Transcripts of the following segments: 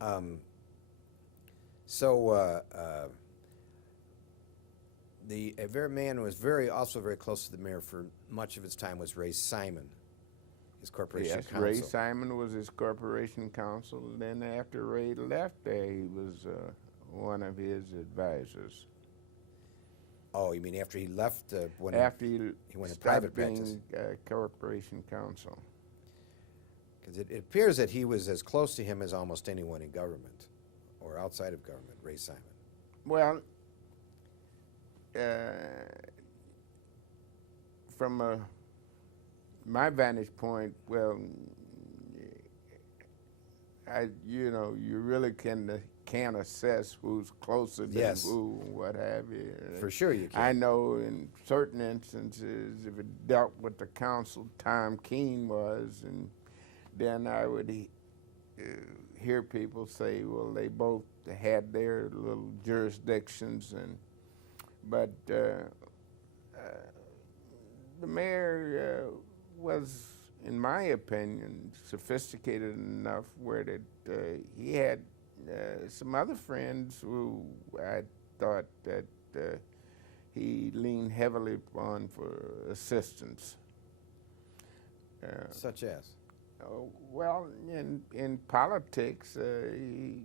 Um, so a very man who was also very close to the mayor for much of his time was Ray Simon, his corporation Yes, Ray counsel. Simon was his corporation counsel. Then after Ray left there, he was one of his advisors. Oh, you mean after he left when After he went to stopped private practice? being corporation counsel. Because it appears that he was as close to him as almost anyone in government or outside of government, Ray Simon. Well, from my vantage point, well, you really can't assess who's closer than Yes. who, what have you. For sure you can. I know in certain instances, if it dealt with the council, Tom Keene was, and then I would hear people say, well, they both had their little jurisdictions, but the mayor was, in my opinion, sophisticated enough where that he had some other friends who I thought that he leaned heavily upon for assistance. Such as? Well, in politics, he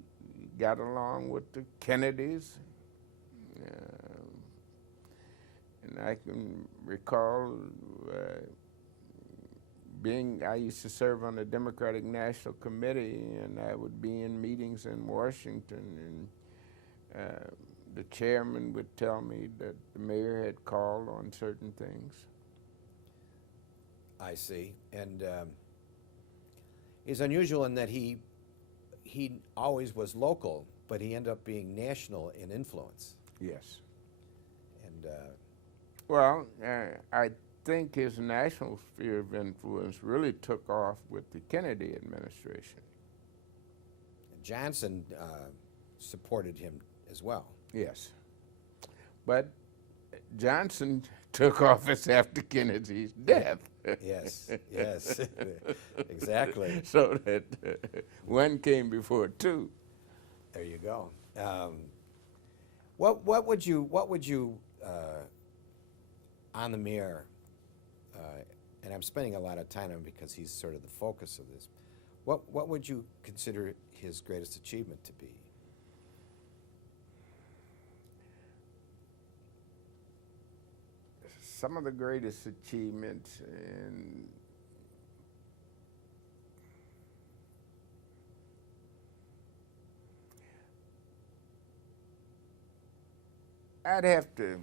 got along with the Kennedys. And I can recall I used to serve on the Democratic National Committee, and I would be in meetings in Washington, and the chairman would tell me that the mayor had called on certain things. I see. And it's unusual in that he always was local, but he ended up being national in influence. Yes. And Well, I think his national sphere of influence really took off with the Kennedy administration. Johnson supported him as well. Yes. But Johnson took office after Kennedy's death. Yes, yes, exactly. So that one came before two. There you go. What would you on the mayor? And I'm spending a lot of time on him because he's sort of the focus of this. What would you consider his greatest achievement to be? Some of the greatest achievements in I'd have to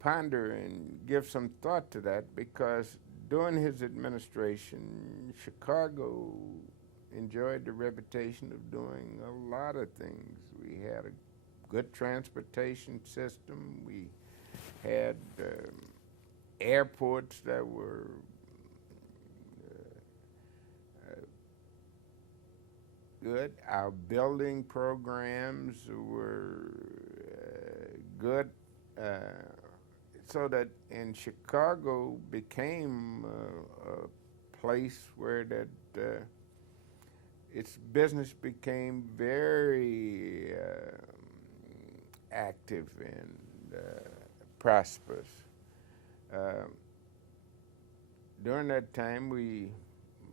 ponder and give some thought to that, because during his administration, Chicago enjoyed the reputation of doing a lot of things. We had a good transportation system. We had airports that were good. Our building programs were good, so that in Chicago became a place where that its business became very active and prosperous. During that time, we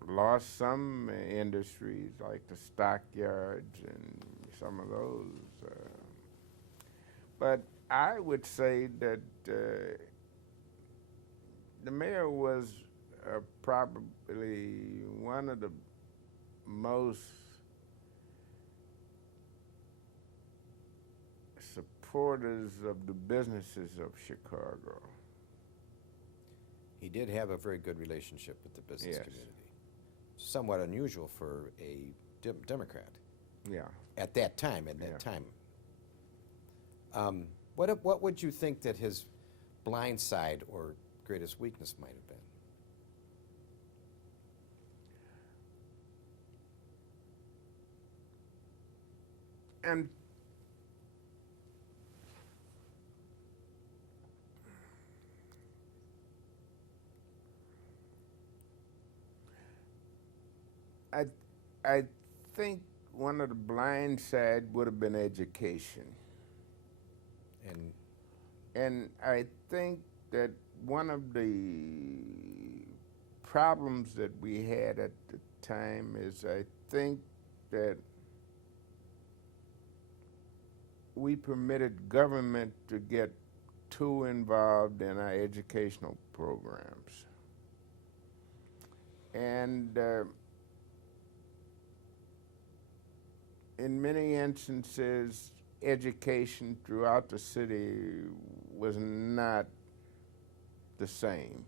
lost some industries like the stockyards and some of those. But I would say that the mayor was probably one of the most supporters of the businesses of Chicago. He did have a very good relationship with the business Yes. community. Somewhat unusual for a Democrat. Yeah. At that time, Yeah. What would you think that his blind side or greatest weakness might have been? And I think one of the blind side would have been education. And And I think that one of the problems that we had at the time is I think that we permitted government to get too involved in our educational programs. And in many instances, education throughout the city was not the same.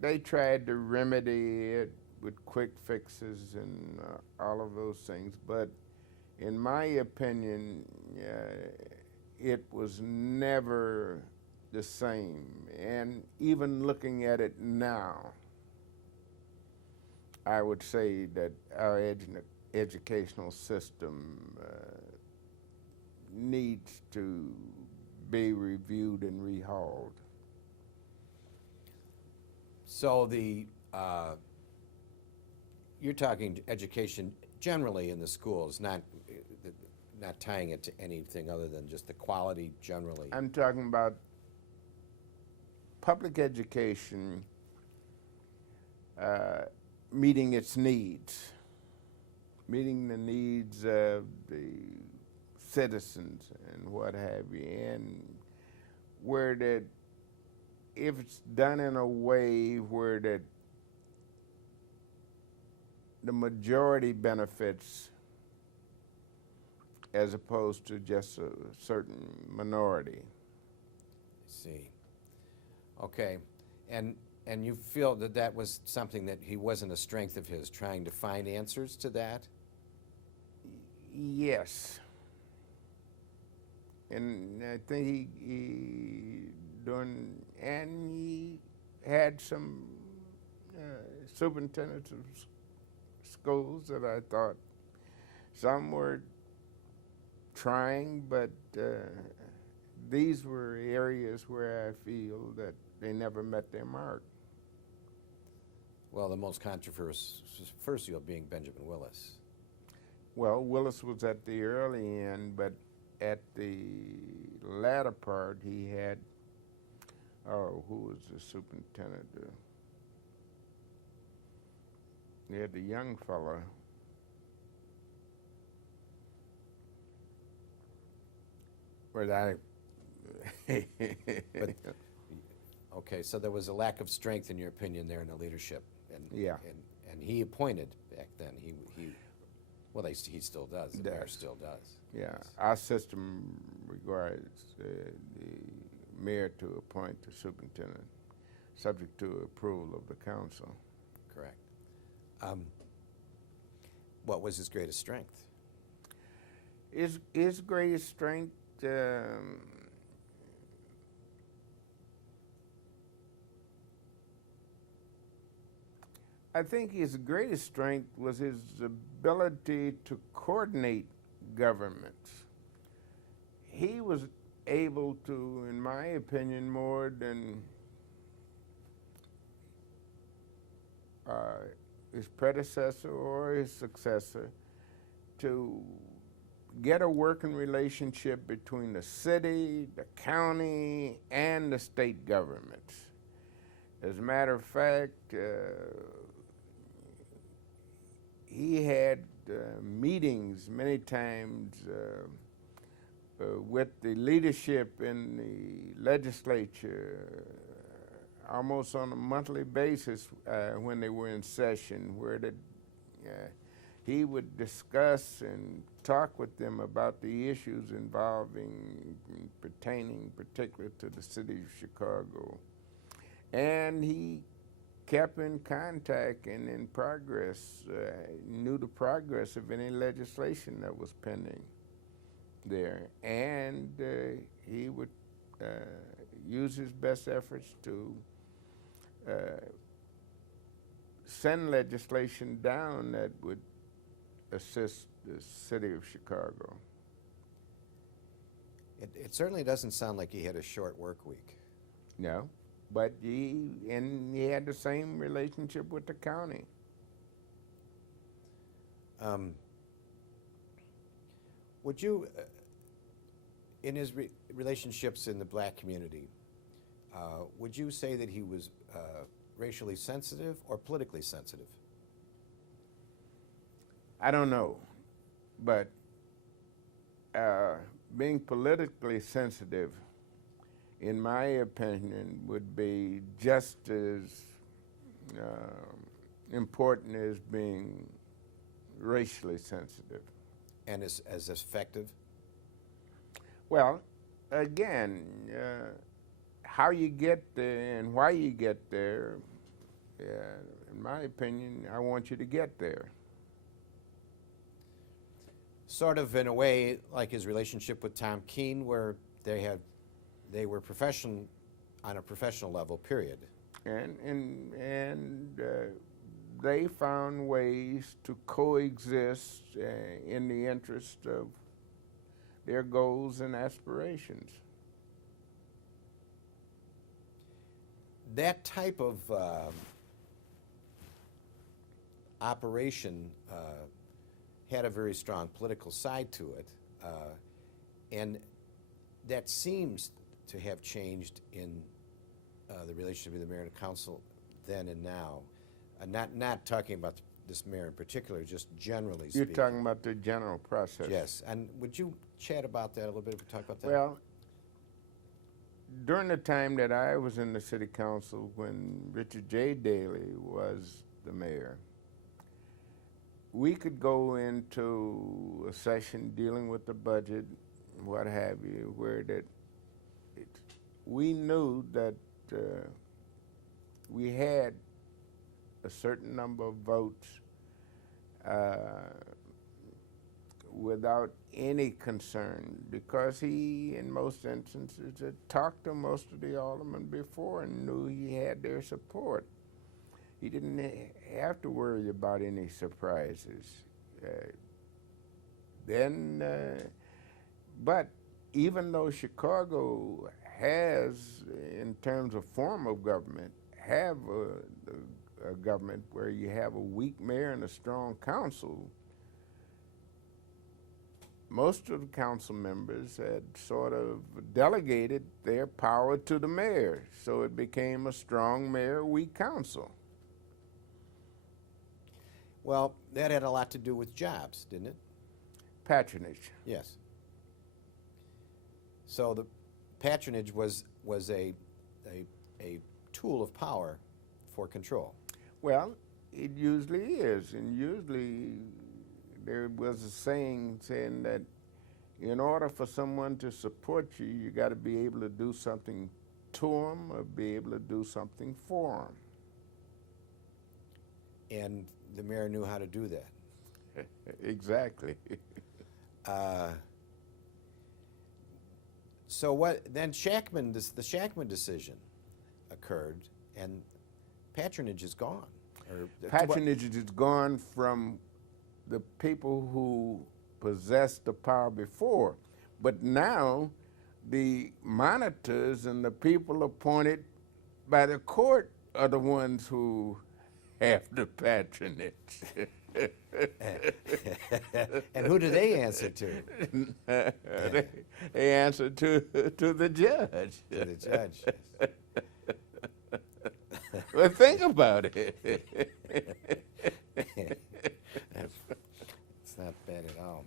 They tried to remedy it with quick fixes and all of those things, but in my opinion, it was never the same. And even looking at it now, I would say that our educational system needs to be reviewed and rehauled. so you're talking education generally in the schools, not tying it to anything other than just the quality generally. I'm talking about public education meeting its needs, meeting the needs of the citizens and what have you, and where that if it's done in a way where that the majority benefits as opposed to just a certain minority. See. Okay. And you feel that that was something that he wasn't a strength of his, trying to find answers to that? Yes. And I think he had some superintendents of schools that I thought some were trying, but these were areas where I feel that they never met their mark. Well, the most controversial being Benjamin Willis. Well, Willis was at the early end, but at the latter part, he had, who was the superintendent? He had the young fella. But, okay, so there was a lack of strength, in your opinion, there in the leadership. Yeah. And he appointed back then. He still does. The mayor still does. Yeah, our system requires the mayor to appoint the superintendent, subject to approval of the council. Correct. What was his greatest strength? His greatest strength, I think his greatest strength was his ability to coordinate governments. He was able to, in my opinion, more than his predecessor or his successor, to get a working relationship between the city, the county, and the state governments. As a matter of fact, he had meetings many times with the leadership in the legislature almost on a monthly basis when they were in session, where he would discuss and talk with them about the issues pertaining particularly to the city of Chicago. And he kept in contact and in progress, knew the progress of any legislation that was pending there. And he would use his best efforts to send legislation down that would assist the city of Chicago. It certainly doesn't sound like he had a short work week. No, But he had the same relationship with the county. Would you, in his relationships in the black community, would you say that he was racially sensitive or politically sensitive? I don't know, but being politically sensitive, in my opinion, would be just as important as being racially sensitive. And as effective? Well, again, how you get there and why you get there, in my opinion, I want you to get there. Sort of in a way like his relationship with Tom Keene, where they were on a professional level, period. And they found ways to coexist in the interest of their goals and aspirations. That type of operation had a very strong political side to it, and that seems to have changed in the relationship with the mayor and council then and now. Not talking about this mayor in particular, just generally speaking. You're talking about the general process. Yes, and would you chat about that a little bit, if we talk about that? Well, during the time that I was in the city council, when Richard J. Daley was the mayor, we could go into a session dealing with the budget, what have you, where we knew that we had a certain number of votes without any concern, because he, in most instances, had talked to most of the aldermen before and knew he had their support. He didn't have to worry about any surprises. But even though Chicago has, in terms of form of government, have a government where you have a weak mayor and a strong council, most of the council members had sort of delegated their power to the mayor, so it became a strong mayor, weak council. Well, that had a lot to do with jobs, didn't it? Patronage. Yes. So the patronage was a tool of power for control. Well, it usually is, and usually there was a saying saying that in order for someone to support you, you got to be able to do something to them or be able to do something for them. And the mayor knew how to do that. Exactly. So what then? The Shackman decision occurred, and patronage is gone. Patronage is gone from the people who possessed the power before, but now the monitors and the people appointed by the court are the ones who have the patronage. And who do they answer to? They answer to the judge. To the judge. Well, think about it. It's not bad at all.